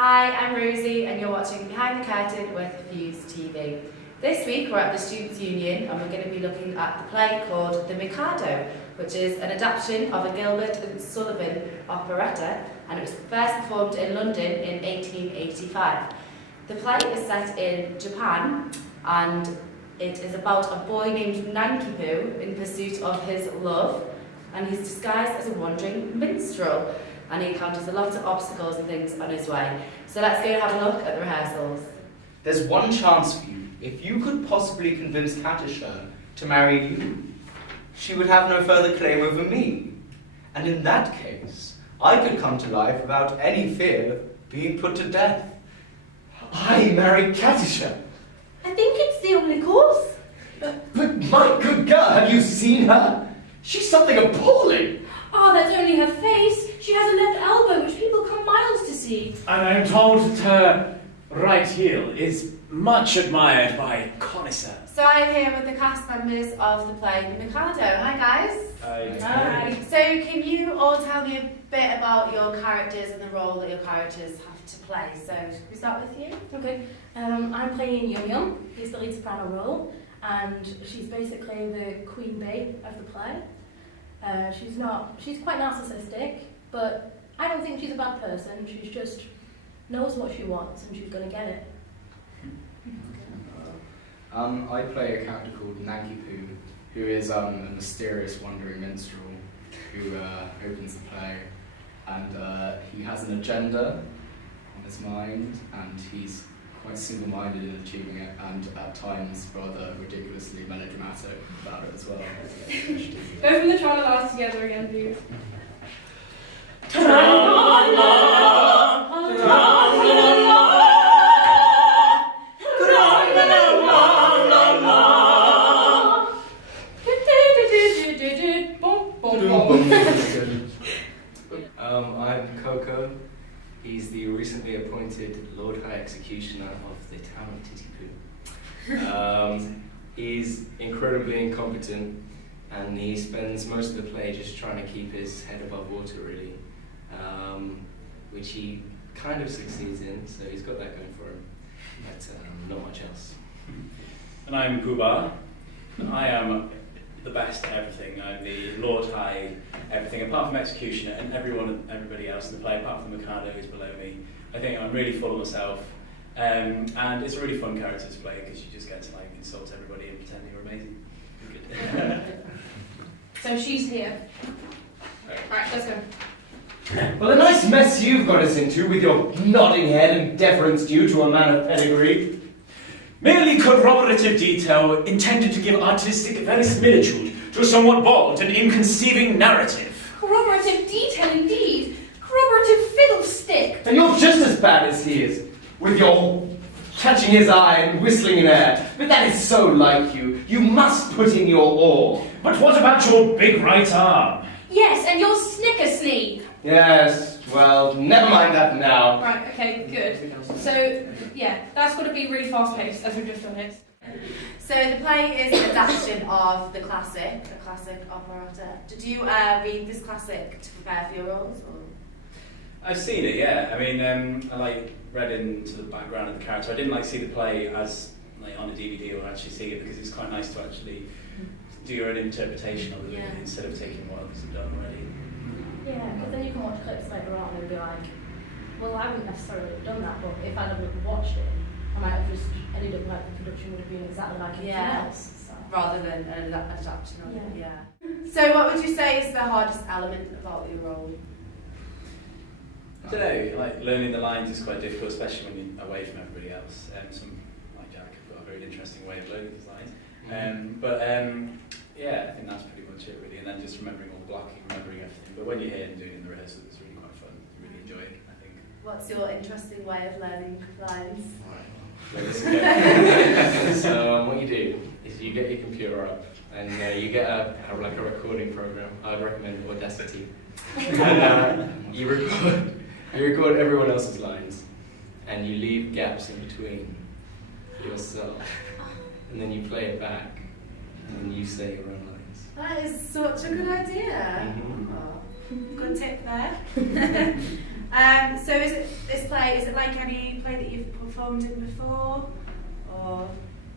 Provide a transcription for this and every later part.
Hi, I'm Rosie and you're watching Behind the Curtain with Fuse TV. This week we're at the Students' Union and we're going to be looking at the play called The Mikado, which is an adaptation of a Gilbert and Sullivan operetta, and it was first performed in London in 1885. The play is set in Japan and it is about a boy named Nankipu in pursuit of his love, and he's disguised as a wandering minstrel and he encounters a lot of obstacles and things on his way. So let's go and have a look at the rehearsals. There's one chance for you. If you could possibly convince Katisha to marry you, she would have no further claim over me. And in that case, I could come to life without any fear of being put to death. I marry Katisha. I think it's the only course. But my good God, have you seen her? She's something appalling. Oh, that's only her face. She has a left elbow, which people come miles to see. And I'm told that her right heel is much admired by connoisseurs. So I'm here with the cast members of the play The Mikado. Hi guys. Hi. So can you all tell me a bit about your characters and the role that your characters have to play? So should we start with you? Okay. I'm playing Yum Yum. He's the lead soprano role, and she's basically the queen bee of the play. She's quite narcissistic, but I don't think she's a bad person. She just knows what she wants and she's going to get it. I play a character called Nankipu, who is a mysterious wandering minstrel who opens the play, and he has an agenda on his mind, and he's quite single-minded in achieving it, and at times rather ridiculously melodramatic about it as well. Go from the tra-la-las together again, please. I'm Coco. He's the recently appointed Lord High Executioner of the town of Titipu. He's incredibly incompetent, and he spends most of the play just trying to keep his head above water, really, which he kind of succeeds in, so he's got that going for him, but not much else. And I'm Kuba. I am the best at everything. I'm the Lord High everything, apart from Executioner, and everybody else in the play, apart from Mikado, who's below me. I think I'm really full of myself, and it's a really fun character to play because you just get to like insult everybody and pretend you're amazing. Good. So she's here. Right, let's go. Well, a nice mess you've got us into with your nodding head and deference due to a man of pedigree. Merely corroborative detail intended to give artistic verisimilitude to a somewhat bald and inconceiving narrative. Corroborative detail indeed. Corroborative fiddlestick. And you're just as bad as he is, with your catching his eye and whistling in air. But that is so like you. You must put in your all. But what about your big right arm? Yes, and your snickersnee. Yes, well, never mind that now. Right, okay, good. So, yeah, that's got to be really fast-paced, as we've just done it. So the play is an adaptation of a classic operetta. Did you read this classic to prepare for your roles? Or? I've seen it, yeah. I mean, I read into the background of the character. I didn't see the play as on a DVD or actually see it, because it's quite nice to actually do your own interpretation of it instead of taking what others have done already. Yeah, because then you can watch clips later on and be like, well, I wouldn't necessarily have done that, but if I'd have watched it, I might have just ended up like the production would have been exactly like anything else. So. Rather than an adaptation of it, yeah. So what would you say is the hardest element about your role? I don't know, learning the lines is quite difficult, especially when you're away from everybody else. Some, like Jack, have got a very interesting way of learning these lines. Yeah, I think that's pretty much it really, and then just remembering all the blocking, remembering everything. But when you're here and doing it in the rehearsal, it's really quite fun. You really enjoy it, I think. What's your interesting way of learning lines? So what you do is you get your computer up, and you get a recording program. I'd recommend Audacity. And you record everyone else's lines, and you leave gaps in between yourself, and then you play it back. And you say your own lines. That is such a good idea. Mm-hmm. Oh, good tip there. So is it this play? Is it like any play that you've performed in before, or?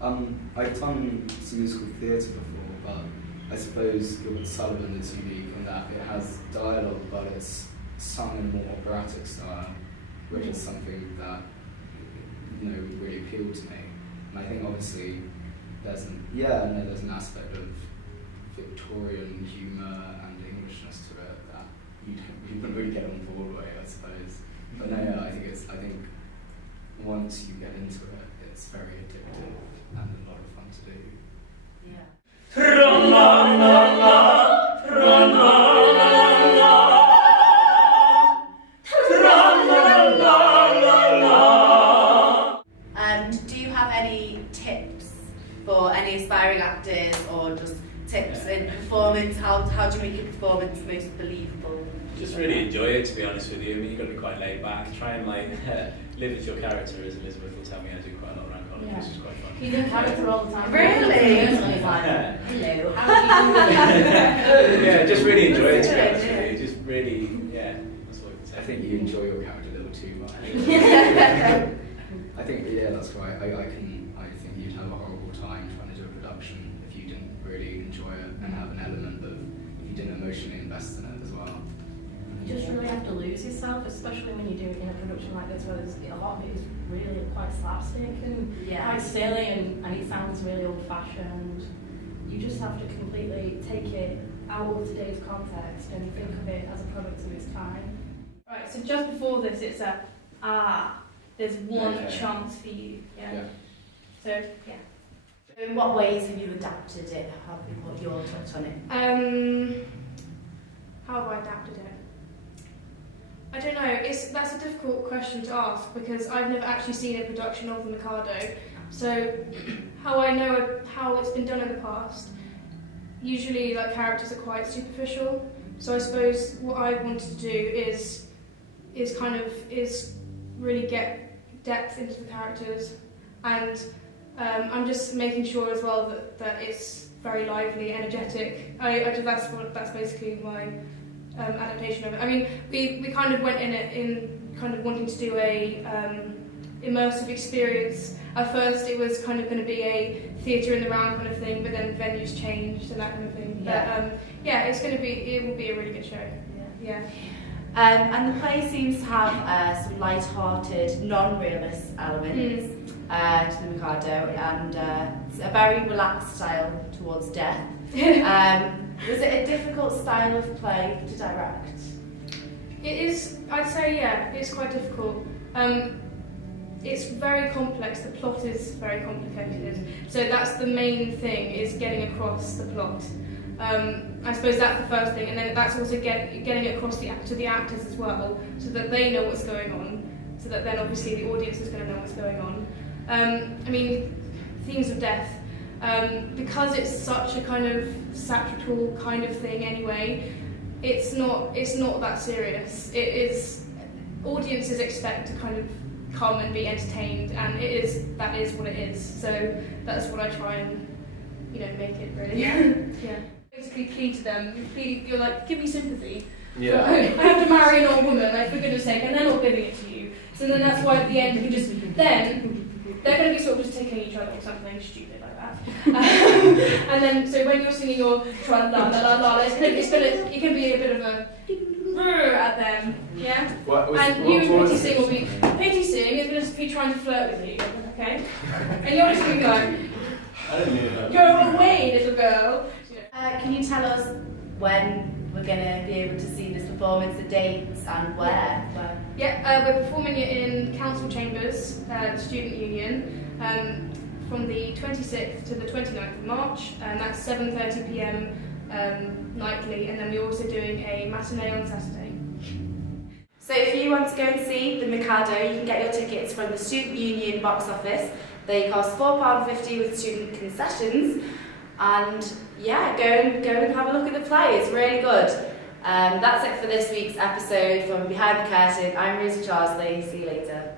I've done some musical theatre before, but I suppose Gilbert and Sullivan is unique in that it has dialogue, but it's sung in a more operatic style, which is something that really appealed to me. And I think obviously there's an aspect of Victorian humour and Englishness to it that you wouldn't really get on Broadway, I suppose. But no, I think once you get into it, it's very addictive and a lot of fun to do. Yeah. And do you have any tips for any aspiring actors, or just tips in performance? How do you make your performance most believable? Just really enjoy it, to be honest with you. I mean, you've got to be quite laid back. Try and live with your character, as Elizabeth will tell me. I do quite a lot around college, which is quite fun. He's in character all the time. Really? He's like, hello, how are you? Yeah, just really enjoy it, to be honest with you. Just really, that's what I can say. I think you enjoy your character a little too much. I think, that's right. I think you'd have a horrible time trying to do a production if you didn't really enjoy it and have an element of, if you didn't emotionally invest in it as well. You just really have to lose yourself, especially when you do it in a production like this, where there's a lot of it is really quite slapstick and quite silly, and it sounds really old-fashioned. You just have to completely take it out of today's context and think of it as a product of its time. Right, so just before this, it's there's one chance for you. Yeah. So In what ways have you adapted it? What your touch on it? How have I adapted it? I don't know. That's a difficult question to ask because I've never actually seen a production of the Mikado. So how I know how it's been done in the past, usually characters are quite superficial. So I suppose what I wanted to do is really get depth into the characters, and I'm just making sure as well that it's very lively, energetic. That's basically my adaptation of it. I mean, we kind of went in it in kind of wanting to do a immersive experience. At first it was kind of going to be a theatre in the round kind of thing, but then venues changed and that kind of thing. Yeah. But it will be a really good show. Yeah. And the play seems to have some light-hearted, non-realist elements to the Mikado, and it's a very relaxed style towards death. Was it a difficult style of play to direct? It is, I'd say, it's quite difficult. It's very complex, the plot is very complicated, so that's the main thing, is getting across the plot. I suppose that's the first thing, and then that's also getting it across to the actors as well, so that they know what's going on, so that then obviously the audience is going to know what's going on. I mean, themes of death, because it's such a kind of satirical kind of thing anyway, it's not that serious. It is, audiences expect to kind of come and be entertained, and that is what it is. So that's what I try and make it really. Yeah. Basically plead to them. You're like, give me sympathy. Yeah. I have to marry an old woman, for goodness sake, and they're not giving it to you. So then that's why at the end then they're going to be sort of just tickling each other or something stupid like that. And then so when you're singing your tra la la la la, it can be a bit of a at them, yeah. And you and Pity Sing is going to be trying to flirt with you, okay? And you're just going to be like, I don't know that. go away, little girl. Can you tell us when we're going to be able to see this performance, the dates and where? Yeah, we're performing it in Council Chambers, the Student Union, from the 26th to the 29th of March, and that's 7:30 p.m. Nightly, and then we're also doing a matinee on Saturday. So if you want to go and see the Mikado, you can get your tickets from the Student Union box office. They cost £4.50 with student concessions. And go and have a look at the play. It's really good. That's it for this week's episode from Behind the Curtain. I'm Rosie Charsley. See you later.